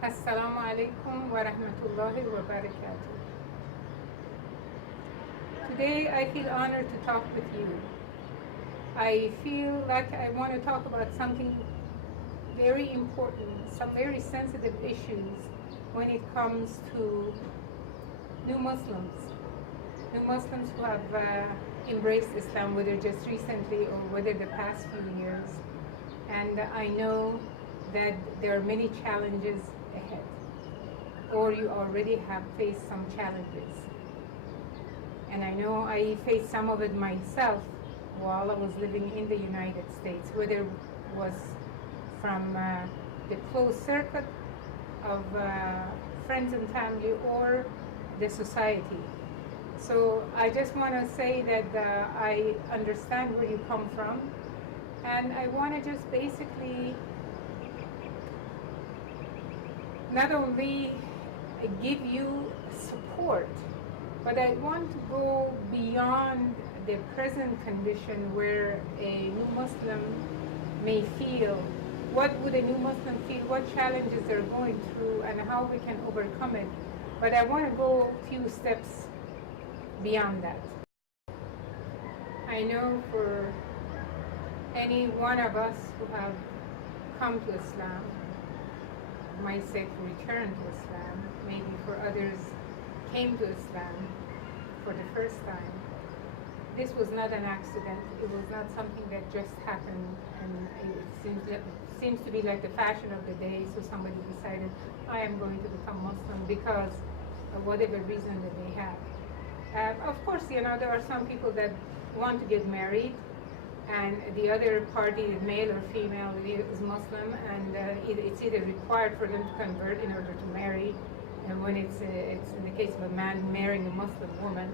Assalamu alaikum wa rahmatullahi wa barakatuh. Today I feel honored to talk with you. I feel like I want to talk about something very important, some very sensitive issues when it comes to new Muslims. New Muslims who have embraced Islam, whether just recently or whether the past few years. And I know that there are many challenges ahead, or you already have faced some challenges. And I know I faced some of it myself while I was living in the United States, whether it was from the closed circuit of friends and family or the society. So I just want to say that I understand where you come from, and I want to just basically not only give you support, but I want to go beyond the present condition where a new Muslim may feel. What would a new Muslim feel? What challenges they're going through and how we can overcome it. But I want to go a few steps beyond that. I know for any one of us who have come to Islam, might say return to Islam, maybe for others came to Islam for the first time. This was not an accident. It was not something that just happened, and it seems to be like the fashion of the day. So somebody decided, I am going to become Muslim because of whatever reason that they have. Of course, there are some people that want to get married, and the other party, male or female, is Muslim, and it's either required for them to convert in order to marry, and when it's in the case of a man marrying a Muslim woman.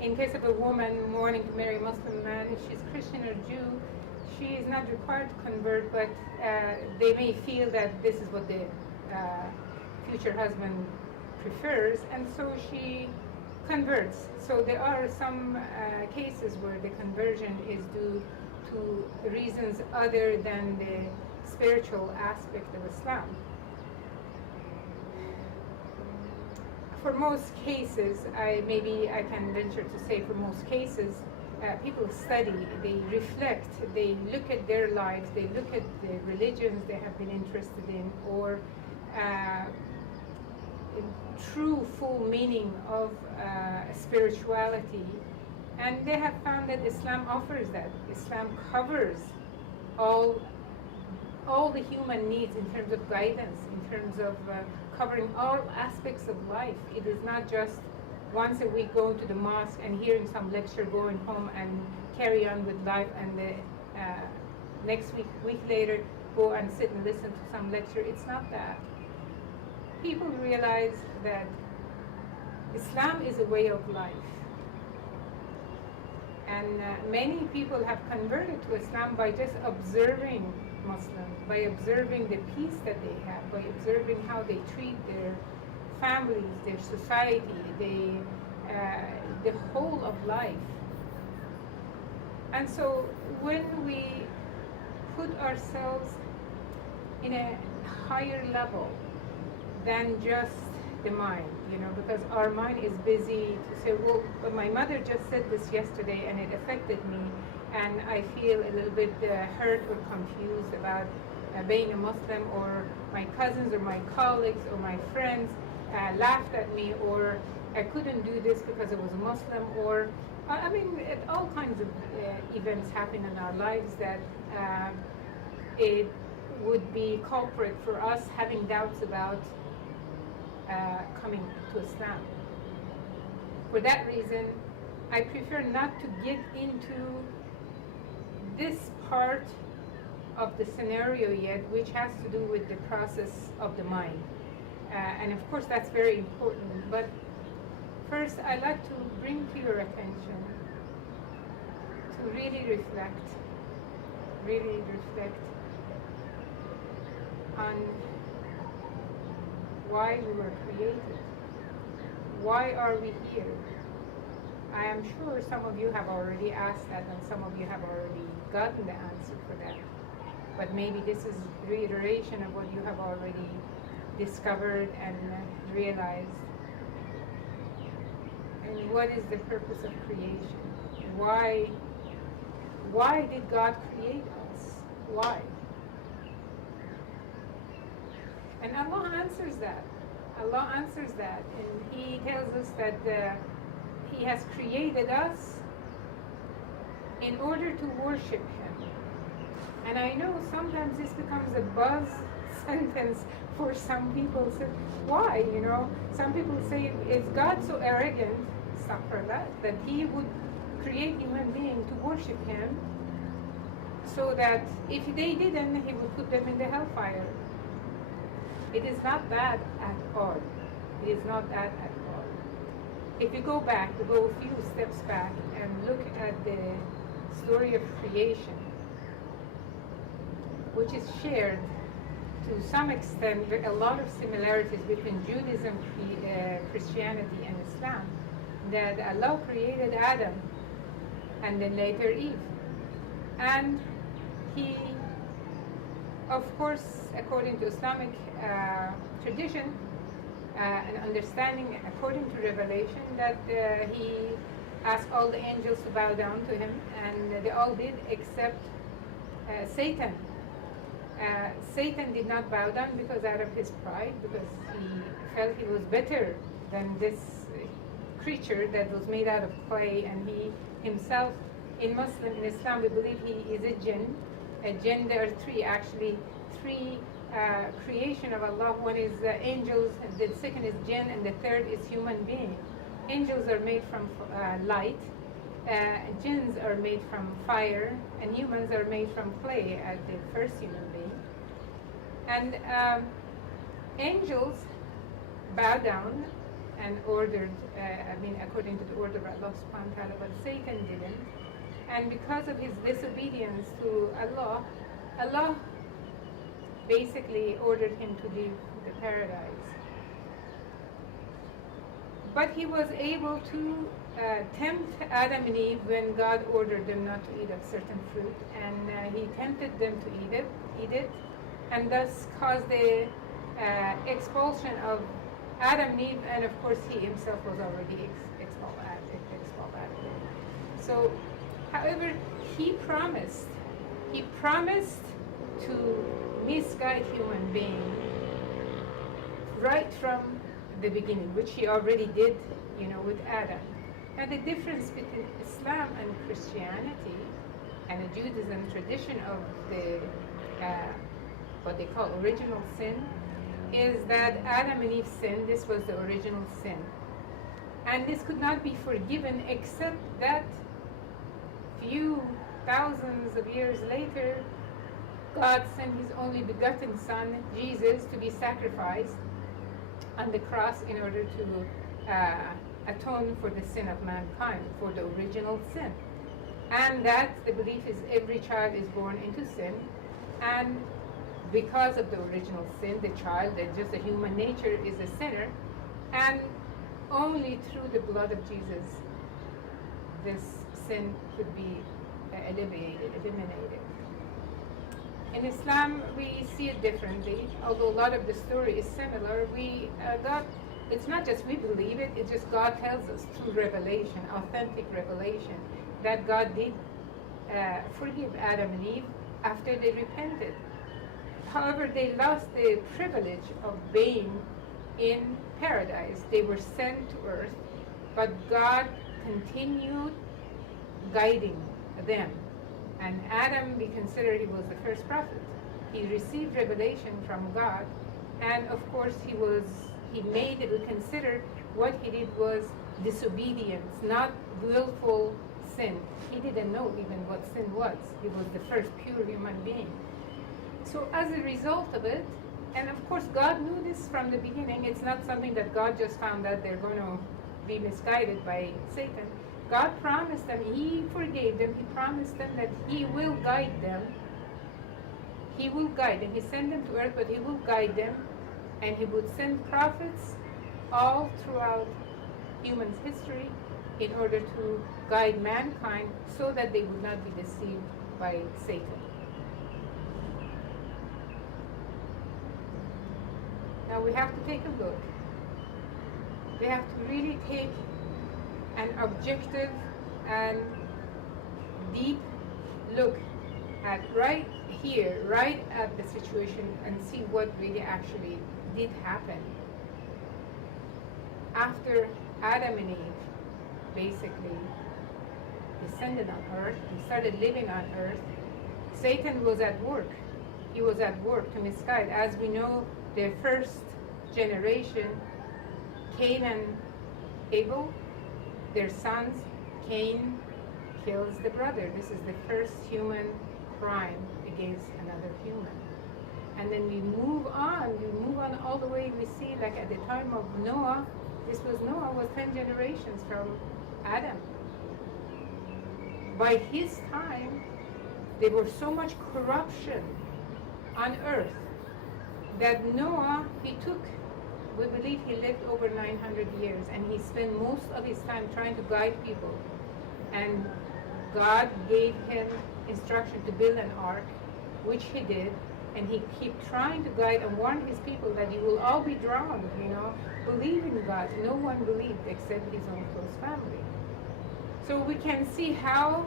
In case of a woman wanting to marry a Muslim man, if she's Christian or Jew, she is not required to convert, but they may feel that this is what the future husband prefers, and so she converts. So there are some cases where the conversion is due to reasons other than the spiritual aspect of Islam. For most cases, maybe I can venture to say for most cases, people study, they reflect, they look at their lives, they look at the religions they have been interested in, or true full meaning of spirituality, and they have found that Islam offers that. Islam covers all the human needs in terms of guidance, in terms of covering all aspects of life. It is not just once a week going to the mosque and hearing some lecture, going home and carry on with life, and the next week later go and sit and listen to some lecture. It's not that. People realize that Islam is a way of life. And many people have converted to Islam by just observing Muslims, by observing the peace that they have, by observing how they treat their families, their society, the whole of life. And so when we put ourselves in a higher level than just the mind, because our mind is busy to say, well, but my mother just said this yesterday and it affected me, and I feel a little bit hurt or confused about being a Muslim, or my cousins or my colleagues or my friends laughed at me, or I couldn't do this because I was a Muslim, or all kinds of events happen in our lives that it would be culprit for us having doubts about coming to Islam. For that reason, I prefer not to get into this part of the scenario yet, which has to do with the process of the mind. And of course, that's very important. But first, I'd like to bring to your attention to really reflect on why we were created. Why are we here? I am sure some of you have already asked that, and some of you have already gotten the answer for that. But maybe this is reiteration of what you have already discovered and realized. And what is the purpose of creation? Why did God create us? Why? And Allah answers that. Allah answers that, and He tells us that He has created us in order to worship Him. And I know sometimes this becomes a buzz sentence for some people. So why? Some people say, is God so arrogant, that He would create human beings to worship Him, so that if they didn't, He would put them in the hellfire? It is not that at all. It is not that at all. If you go a few steps back and look at the story of creation, which is shared to some extent with a lot of similarities between Judaism, Christianity, and Islam, that Allah created Adam and then later Eve. And He, of course, according to Islamic tradition and understanding, according to Revelation, that He asked all the angels to bow down to Him, and they all did except Satan. Satan did not bow down because out of his pride, because he felt he was better than this creature that was made out of clay, and he himself, in Islam, we believe he is a jinn. There are three creation of Allah. One is angels, the second is jinn, and the third is human being. Angels are made from light, jinns are made from fire, and humans are made from clay, as the first human being. And angels bow down and ordered, according to the order of Allah subhanahu wa ta'ala, but Satan didn't. And because of his disobedience to Allah, Allah basically ordered him to leave the paradise. But he was able to tempt Adam and Eve when God ordered them not to eat of certain fruit, and he tempted them to eat it, and thus caused the expulsion of Adam and Eve, and of course he himself was already expelled out of it. So, however, he promised to misguide human being right from the beginning, which he already did, with Adam. Now the difference between Islam and Christianity and the Judaism tradition of the what they call original sin is that Adam and Eve sinned. This was the original sin, and this could not be forgiven except that few thousands of years later, God sent His only begotten Son, Jesus, to be sacrificed on the cross in order to atone for the sin of mankind, for the original sin. And that, the belief is, every child is born into sin, and because of the original sin, the child, that just the human nature, is a sinner, and only through the blood of Jesus this sin could be eliminated. In Islam, we see it differently. Although a lot of the story is similar, it's not just we believe it, it's just God tells us through revelation, authentic revelation, that God did forgive Adam and Eve after they repented. However, they lost the privilege of being in paradise. They were sent to earth, but God continued guiding them. And Adam, we consider he was the first prophet. He received revelation from God, and of course we consider what he did was disobedience, not willful sin. He didn't know even what sin was. He was the first pure human being. So as a result of it, and of course God knew this from the beginning, it's not something that God just found out they're going to be misguided by Satan. God promised them, He forgave them, He promised them that He will guide them. He will guide them. He sent them to earth, but He will guide them, and He would send prophets all throughout human history in order to guide mankind so that they would not be deceived by Satan. Now we have to take a look. We have to really take an objective and deep look at right here, right at the situation, and see what really actually did happen. After Adam and Eve basically descended on earth, he started living on earth, Satan was at work. He was at work to misguide. As we know, their first generation, Cain and Abel, their sons, Cain kills the brother. This is the first human crime against another human. And then we move on all the way. We see, like at the time of Noah, Noah was 10 generations from Adam. By his time, there was so much corruption on earth that Noah, we believe he lived over 900 years, and he spent most of his time trying to guide people. And God gave him instruction to build an ark, which he did, and he kept trying to guide and warn his people that you will all be drowned, believe in God. No one believed except his own close family. So we can see how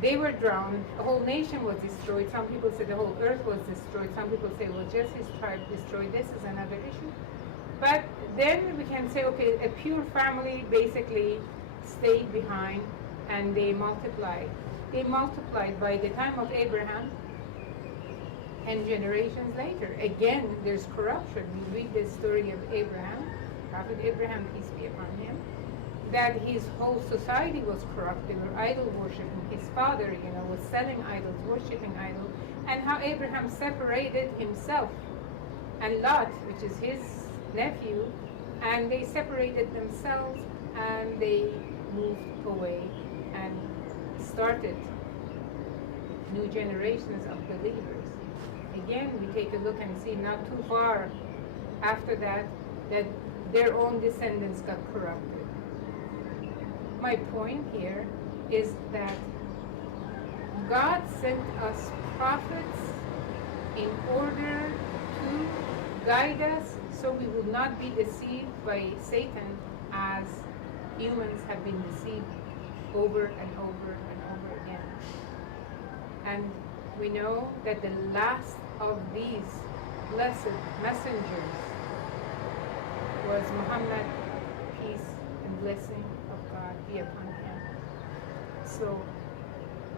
they were drowned. The whole nation was destroyed. Some people say the whole earth was destroyed. Some people say, well, just his tribe destroyed. This is another issue. But then we can say, okay, a pure family basically stayed behind, and they multiplied. They multiplied by the time of Abraham, and generations later. Again, there's corruption. We read the story of Abraham, Prophet Abraham, peace be upon him, that his whole society was corrupt. They were idol worshiping. His father, was selling idols, worshiping idols, and how Abraham separated himself and Lot, which is his nephew, and they separated themselves and they moved away and started new generations of believers. Again, we take a look and see not too far after that their own descendants got corrupted. My point here is that God sent us prophets in order to guide us so we will not be deceived by Satan, as humans have been deceived over and over and over again. And we know that the last of these blessed messengers was Muhammad, peace and blessing of God be upon him. So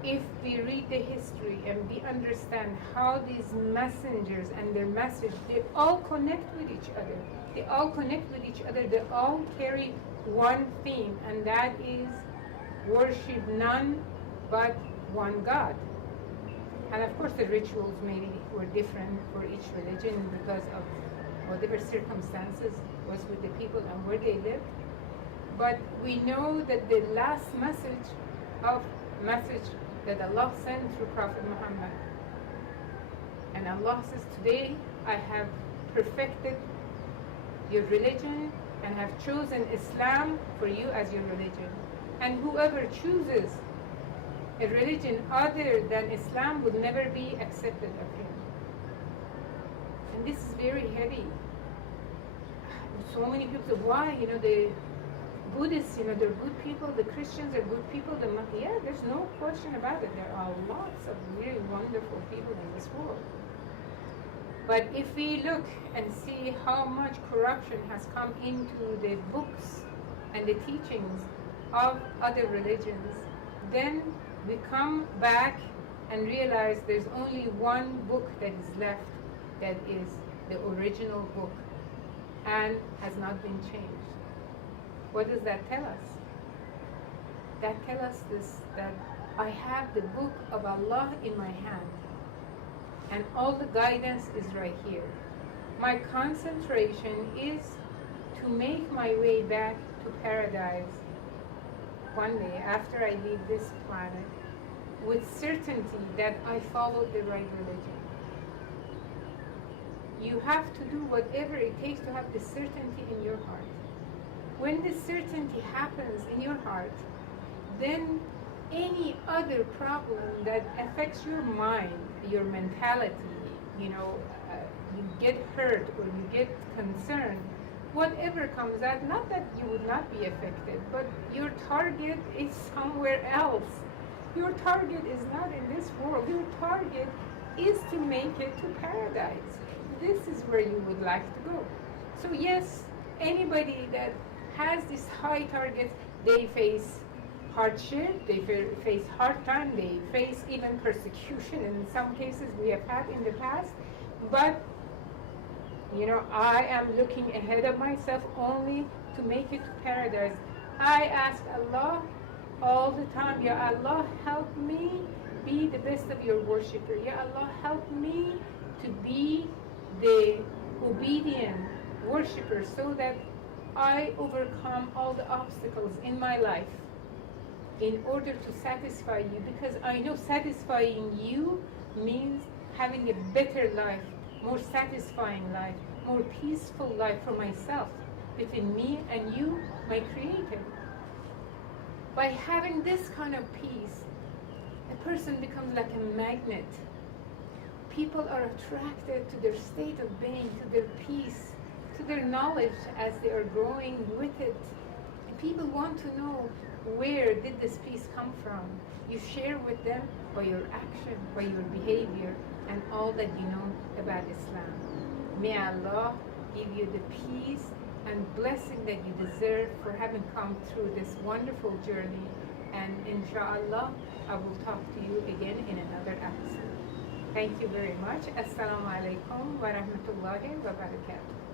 if we read the history and we understand how these messengers and their message, they all connect with each other. They all connect with each other. They all carry one theme, and that is worship none but one God. And of course the rituals maybe were different for each religion because of whatever circumstances was with the people and where they lived. But we know that the last message that Allah sent through Prophet Muhammad, and Allah says, today I have perfected your religion and have chosen Islam for you as your religion. And whoever chooses a religion other than Islam would never be accepted of him. And this is very heavy. So many people say, why? The Buddhists, they're good people, the Christians are good people, yeah, there's no question about it. There are lots of really wonderful people in this world. But if we look and see how much corruption has come into the books and the teachings of other religions, then we come back and realize there's only one book that is left, that is the original book, and has not been changed. What does that tell us? That tells us this, that I have the book of Allah in my hand, and all the guidance is right here. My concentration is to make my way back to paradise one day after I leave this planet, with certainty that I followed the right religion. You have to do whatever it takes to have the certainty in your heart. When this certainty happens in your heart, then any other problem that affects your mind, your mentality, you get hurt or you get concerned, whatever comes out, not that you would not be affected, but your target is somewhere else. Your target is not in this world. Your target is to make it to paradise. This is where you would like to go. So yes, anybody that has these high targets, they face hardship, they face hard time, they face even persecution in some cases we have had in the past. But I am looking ahead of myself only to make it to paradise. I ask Allah all the time, Ya Allah, help me be the best of your worshipper. Ya Allah, help me to be the obedient worshipper so that I overcome all the obstacles in my life in order to satisfy you, because I know satisfying you means having a better life, more satisfying life, more peaceful life for myself, between me and you, my Creator. By having this kind of peace, a person becomes like a magnet. People are attracted to their state of being, to their peace, to their knowledge as they are growing with it. And people want to know, where did this peace come from? You share with them by your action, by your behavior, and all that you know about Islam. May Allah give you the peace and blessing that you deserve for having come through this wonderful journey. And inshallah, I will talk to you again in another episode. Thank you very much. Assalamu alaikum wa rahmatullahi wa barakatuh.